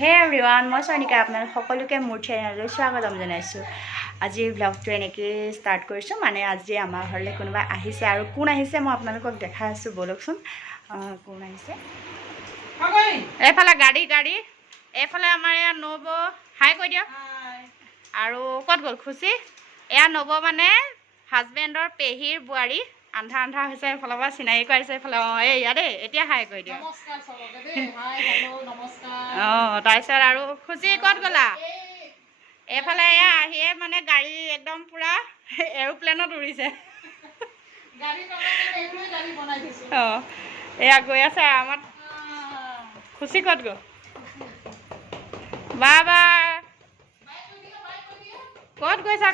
Hey everyone, মই সনিকা আপোনালোক সকলোকে মোৰ চেনেললৈ স্বাগতম জনাইছোঁ। আজি ব্লগটো এনেকৈ ষ্টাৰ্ট কৰিছোঁ, মানে আজি আমাৰ ঘৰলৈ কোনোবা আহিছে আৰু কোন আহিছে মই আপোনালোকক দেখাই আছোঁ। বলকচোন কোন আহিছে। এইফালে গাড়ী এইফালে আমাৰ এয়া নব হাই কৈ দিয়ক। আৰু ক'ত গ'ল খুচি? এয়া নব মানে হাজবেণ্ডৰ পেহীৰ বোৱাৰী। আন্ধা হৈছে এইফালৰ পৰা চিনাকি কৰিছে এইফালে। এয়া দেই, এতিয়া হাই কৰি দিয়ক। তাৰপিছত আৰু খুচি ক'ত গ'লা? এইফালে এয়া আহিয়ে মানে গাড়ী একদম পুৰা এৰোপ্লেনত উৰিছে। এয়া গৈ আছে আৰামত। খুচি ক'ত গ'ল? বাবা ক'ত গৈছা?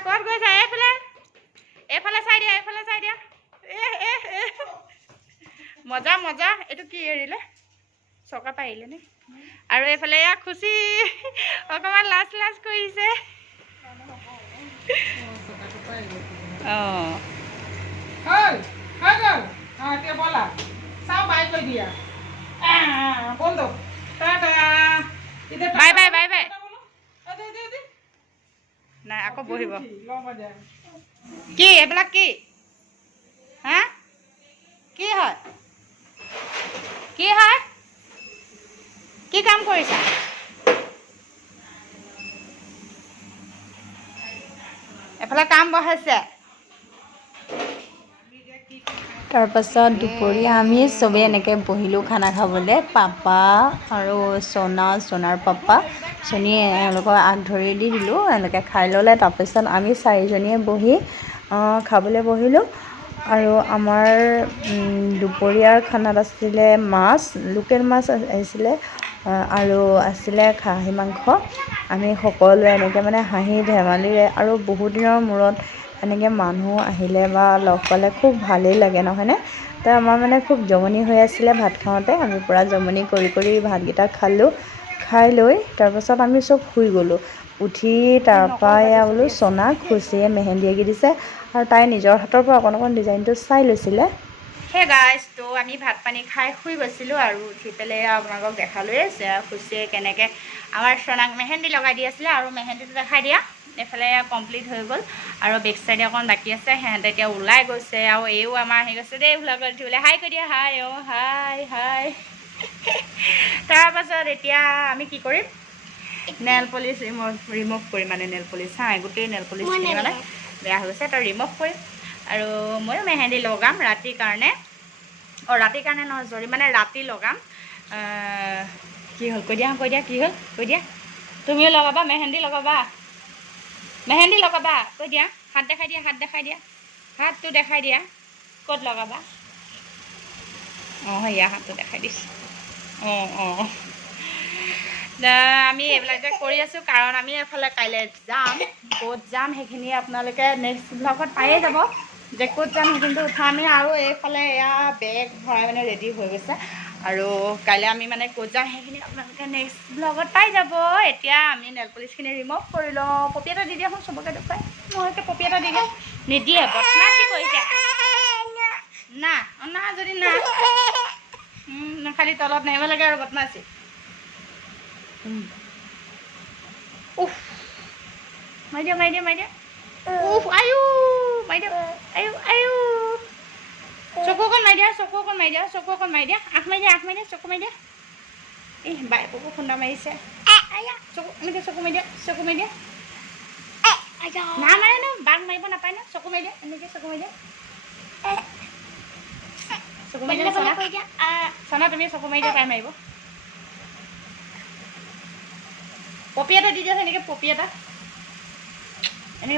এইফালে চাই দিয়া। মজা এইটো কি এৰিলে? চকা পাৰিলে নে? আৰু এইফালে এয়া খুচি অকণমান লাজ কৰিছে। বাই নাই আকৌ বহিব। কি এইবিলাক কি? হা কি হয়? কি কাম কৰিছা? এফালে কাম বহাইছে। তাৰপাছত দুপৰীয়া আমি চবেই এনেকৈ বহিলোঁ খানা খাবলৈ। পাপা আৰু সোণাৰ পাপা চনীয়ে এওঁলোকক আগ ধৰি দিলোঁ, এনেকৈ খাই ল'লে। তাৰপিছত আমি চাৰিজনীয়ে বহি খাবলৈ বহিলোঁ। আৰু আমাৰ দুপৰীয়াৰ খানাত আছিলে মাছ, লোকেল মাছ আহিছিলে আৰু আছিলে খাহী মাংস। আমি সকলোৱে এনেকৈ মানে হাঁহি ধেমালিৰে, আৰু বহুত দিনৰ মূৰত এনেকৈ মানুহ আহিলে বা লগ পালে খুব ভালেই লাগে, নহয়নে? তো আমাৰ মানে খুব জমনি হৈ আছিলে ভাত খাওঁতে। আমি পূৰা জমনি কৰি ভাতকেইটা খালোঁ। খাই লৈ তাৰপাছত আমি চব শুই গ'লোঁ। উঠি তাৰপৰা এয়া বোলো সোণাক খুচিয়ে মেহেন্দি আঁকি দিছে, আৰু তাই নিজৰ হাতৰ পৰা অকণ ডিজাইনটো চাই লৈছিলে। সেই গাইজ, তো আমি ভাত পানী খাই শুই গৈছিলোঁ, আৰু উঠি পেলাই আপোনালোকক দেখালোৱে খুচিয়ে কেনেকৈ আমাৰ সোণাক মেহেন্দি লগাই দি আছিলে। আৰু মেহেন্দিটো দেখাই দিয়া। এইফালে কমপ্লিট হৈ গ'ল, আৰু বেক চাইডে অকণ বাকী আছে। সিহঁতে এতিয়া ওলাই গৈছে, আৰু এইও আমাৰ আহি গৈছে দেই ভ্লগত উঠিবলৈ। হাই কৈ দিয়া। হাই। তাৰপাছত এতিয়া আমি কি কৰিম? নেল পলিচ ৰিমুভ কৰিম, মানে নেল পলিচ গোটেই নেল পলিচখিনি মানে বেয়া হৈ গৈছে, তো ৰিমুভ কৰিম। আৰু ময়ো মেহেন্দি লগাম ৰাতিৰ কাৰণে। ৰাতিৰ কাৰণে নহয়, চৰি, মানে ৰাতি লগাম। কি হ'ল কৈ দিয়া কি হ'ল কৈ দিয়া। তুমিও লগাবা মেহেন্দি? লগাবা কৈ দিয়া। হাত দেখাই দিয়া। হাতটো দেখাই দিয়া। ক'ত লগাবা? সেয়া হাতটো দেখাই দিছোঁ। আমি এইবিলাক যে কৰি আছোঁ, কাৰণ আমি এফালে কাইলৈ যাম। ক'ত যাম সেইখিনি আপোনালোকে নেক্সট ব্লগত পায়ে যাব, যে ক'ত যাম সেইখিনিতো উঠামেই। আৰু এইফালে এয়া বেগ ভৰাই মানে ৰেডি হৈ গৈছে, আৰু কাইলৈ আমি মানে ক'ত যাম সেইখিনি আপোনালোকে নেক্সট ব্লগত পাই যাব। এতিয়া আমি নেল পলিচখিনি ৰিমুভ কৰি লওঁ। পপি এটা দি দিয়াচোন, চবকে দেখুৱাই। মই পপি এটা দি দিয়া। নিদিয়ে, বদমাচি কৰিছে। না যদি না খালি তলত নাহিব লাগে আৰু বদমাচি। মাৰি দিয়া। আয়ু মাৰি দিয়া। আয়ু চকু অকণ মাৰি দিয়া। আখ মাৰি দিয়া। চকু মাৰি দিয়া। বাইককো খুন্দা মাৰিছে। এনেকৈ চকু মাৰি দিয়া। নামাৰে ন, বাঘ মাৰিব নাপায় ন। চকু মাৰি দিয়া, এনেকৈ চকু মাৰি দিয়া। চনা তুমি চকু মাৰি দিয়া, তাই মাৰিব। পপি এটা দি দিয়া। এনেকৈ পপি এটা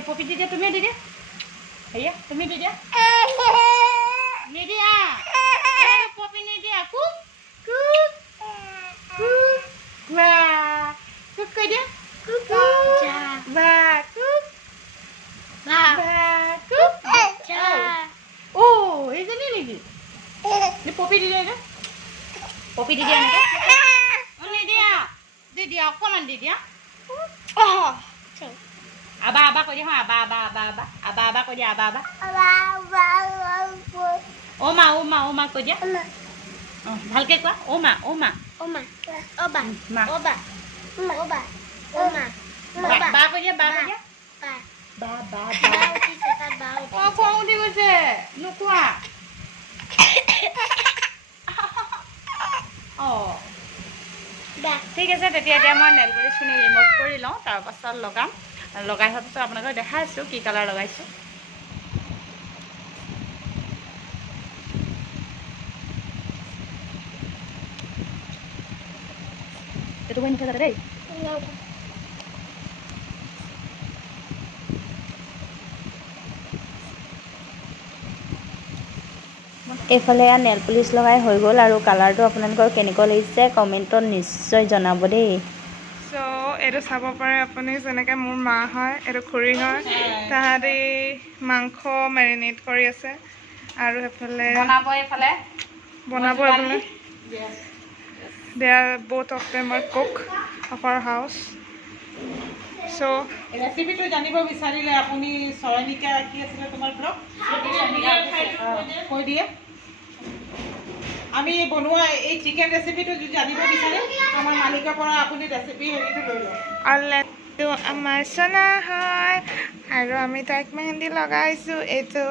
পপি দি দিয়া। তুমিও দি দিয়া। সেয়া তুমি দি দিয়া। নিদিয়া পপি নিদিয়া। কুক কৈ দিয়া। এইজনী নেকি? পপি দি দিয়া। এনেকৈ নিদিয়া। দি দিয়া, অকণমান দি দিয়া। আবা কৈ দিয়া। আবা কৈ দিয়া। মা কৈ দিয়া। ভালকৈ কোৱা। মা বা কৈ দিয়া বা কৈ দিয়া বা বা বা খং উঠি গৈছে নোকোৱা অঁ ঠিক আছে তেতিয়া এতিয়া মই নেল পলিচখিনি ৰিমুভ কৰি লওঁ তাৰপাছত লগাম লগাই হোৱাৰ পিছত আপোনালোকক দেখাই আছোঁ কি কালাৰ লগাইছোঁ এইটো কৈ নিথা দেই এইফালে নেল পলিচ লগাই হৈ গ'ল আৰু কালাৰটো আপোনালোকৰ কেনেকুৱা লাগিছে কমেণ্টত নিশ্চয় জনাব দেই চ' এইটো চাব পাৰে আপুনি যেনেকৈ মোৰ মা হয় এইটো খুৰী হয় তাহাঁতি মাংস মেৰিনেট কৰি আছে আৰু সেইফালে বনাব এইফালে they are both of them are cook of our house চ' ৰেচিপিটো জানিব বিচাৰিলে আপুনি চয়নিকা কি আছিলে তোমাৰ ব্লগ কৈ দিয়ে আমি বনোৱা এই চিকেন ৰেচিপিটো যদি জানিব বিচাৰে আমাৰ মালিকৰ পৰা আপুনি ৰেচিপি হেৰিটো লৈ লওক অলৰেডি আমাৰ চনা হয় আৰু আমি তাইক মেহেন্দি লগাইছোঁ এইটো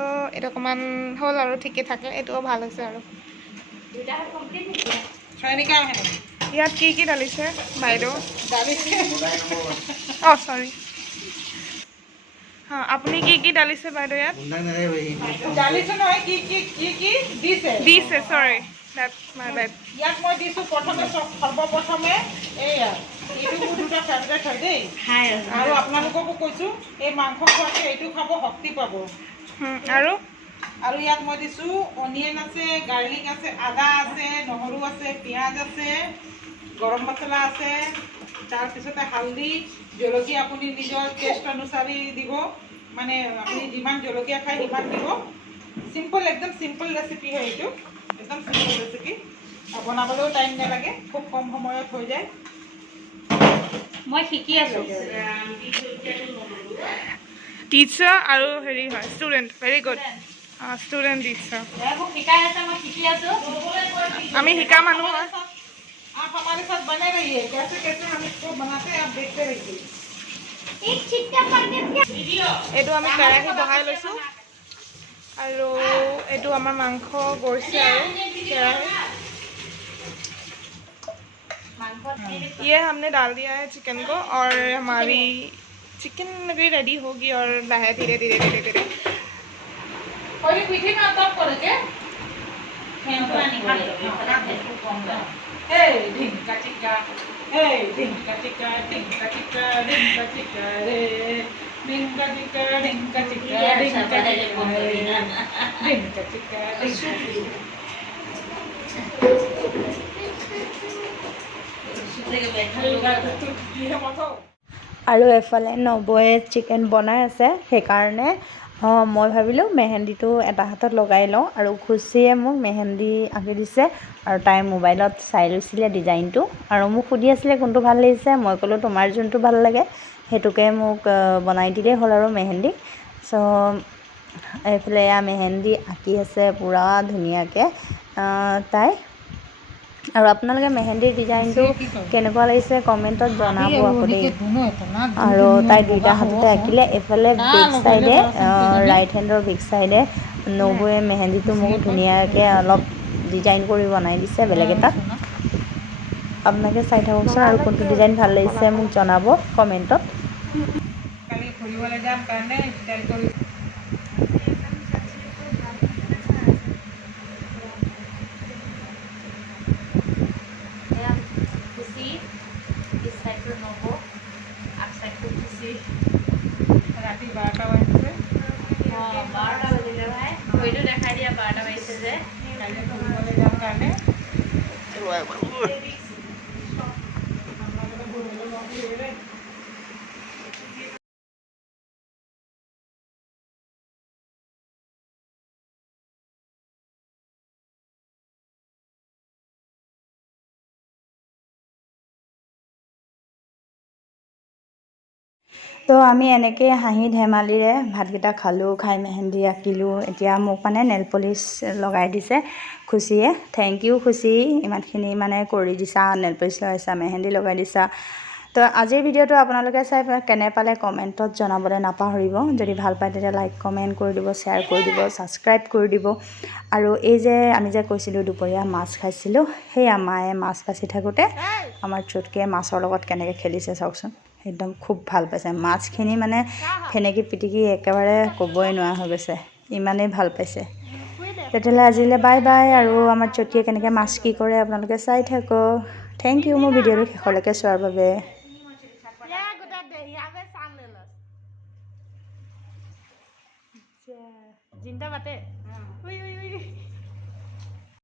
অকণমান হ'ল আৰু ঠিকে থাকে এইটোও ভাল হৈছে আৰু চয়নিকা আহে ইয়াত কি ঢালিছে বাইদেউ অঁ চৰি हाँ अपनी की डाली से बाय यार ডালিছো নহয় কি কি কি কি দিছে दिसे सॉरी दैट माय बैड ইয়াক মই দিছোঁ প্ৰথমে সৰ্বপ্ৰথমে এইয়া এইটো মোৰ দুটা ফেভৰেট হয় দেই আৰু আপোনালোককো কৈছোঁ এই মাংস খোৱাকৈ এইটো খাব শক্তি পাব আৰু আৰু ইয়াত মই দিছোঁ অনিয়ন আছে গাৰ্লিক আছে আদা আছে নহৰু আছে পিঁয়াজ আছে গৰম মছলা আছে তাৰপিছতে হালধি জলকীয়া আপুনি নিজৰ টেষ্ট অনুসাৰি দিব মানে আপুনি যিমান জলকীয়া খায় সিমান দিব চিম্পল একদম চিম্পল ৰেচিপি হয় এইটো একদম চিম্পল ৰেচিপি বনাবলৈও টাইম নালাগে খুব কম সময়ত হৈ যায় মই শিকি আছোঁ টিচাৰ আৰু হেৰি হয় student very good student teacher শিকাই আছে মই শিকি আছোঁ আমি শিকা মানুহ হয় आप हमारे साथ बने रहिए कैसे कैसे हम इसको बनाते हैं आप देखते रहिए এইটো আমি কেৰাহী বহাই লৈছোঁ আৰু এইটো আমাৰ মাংস গৈছে আৰু কেৰাহী ये हमने डाल दिया है चिकन को और हमारी चिकन भी रेडी होगी और धीरे धीरे धीरे धीरे पहले पीछे में तब करोगे Hey, dinka chika. Hey, dinka chika, dinka chika, dinka chika, hey. Dinka chika, dinka chika, dinka chika, dinka chika, dinka. আৰু এফালে নবৌয়ে চিকেন বনাই আছে সেইকাৰণে মই ভাবিলোঁ মেহেন্দিটো এটা হাতত লগাই লওঁ আৰু খুচিয়ে মোক মেহেন্দি আঁকি দিছে আৰু তাই মোবাইলত চাই লৈছিলে ডিজাইনটো আৰু মোক সুধি আছিলে কোনটো ভাল লাগিছে মই ক'লোঁ তোমাৰ যোনটো ভাল লাগে সেইটোকে মোক বনাই দিলেই হ'ল আৰু মেহেন্দি চ' এইফালে এয়া মেহেন্দি আঁকি আছে পূৰা ধুনীয়াকৈ তাই আৰু আপোনালোকে মেহেন্দিৰ ডিজাইনটো কেনেকুৱা লাগিছে কমেণ্টত জনাব আকৌ দেই আৰু তাই দুইটা হাততে আঁকিলে এইফালে বেক চাইডে ৰাইট হেণ্ডৰ বেক চাইডে নবৌয়ে মেহেন্দিটো মোক ধুনীয়াকৈ অলপ ডিজাইন কৰি বনাই দিছে বেলেগ এটাত আপোনালোকে চাই থাককচোন আৰু কোনটো ডিজাইন ভাল লাগিছে মোক জনাব কমেণ্টত কালি ফুৰিবলৈ যাম কাৰণে ষ্টাইল কৰি ৰাতি 12টা বাজিছে বাৰটা বাজিলে ভাই ভৰিটো দেখাই দিয়া 12টা বাজিছে যে কালি ফুৰিবলৈ যাম কাৰণে তো আমি এনেকৈ হাঁহি ধেমালিৰে ভাতকেইটা খালোঁ খাই মেহেন্দি আঁকিলোঁ এতিয়া মোক মানে নেল পলিচ লগাই দিছে খুচিয়ে থেংক ইউ খুচি ইমানখিনি মানে কৰি দিছা নেল পলিচ লগাইছা মেহেন্দি লগাই দিছা তো আজিৰ ভিডিঅ'টো আপোনালোকে চাই কেনে পালে কমেণ্টত জনাবলৈ নাপাহৰিব যদি ভাল পায় তেতিয়া লাইক কমেণ্ট কৰি দিব শ্বেয়াৰ কৰি দিব ছাবস্ক্ৰাইব কৰি দিব আৰু এই যে আমি যে কৈছিলোঁ দুপৰীয়া মাছ খাইছিলোঁ সেই মায়ে মাছ বাছি থাকোঁতে আমাৰ চুটকিয়ে মাছৰ লগত কেনেকৈ খেলিছে চাওকচোন একদম খুব ভাল পাইছে মাছখিনি মানে ফেনেকি পিটিকি একেবাৰে ক'বই নোৱাৰা হৈ গৈছে ইমানেই ভাল পাইছে তেতিয়াহ'লে আজিলৈ বাই বাই আৰু আমাৰ চুটকিয়ে কেনেকৈ মাছ কি কৰে আপোনালোকে চাই থাকক থেংক ইউ মোৰ ভিডিঅ'টো শেষলৈকে চোৱাৰ বাবে জিন্দা বাটে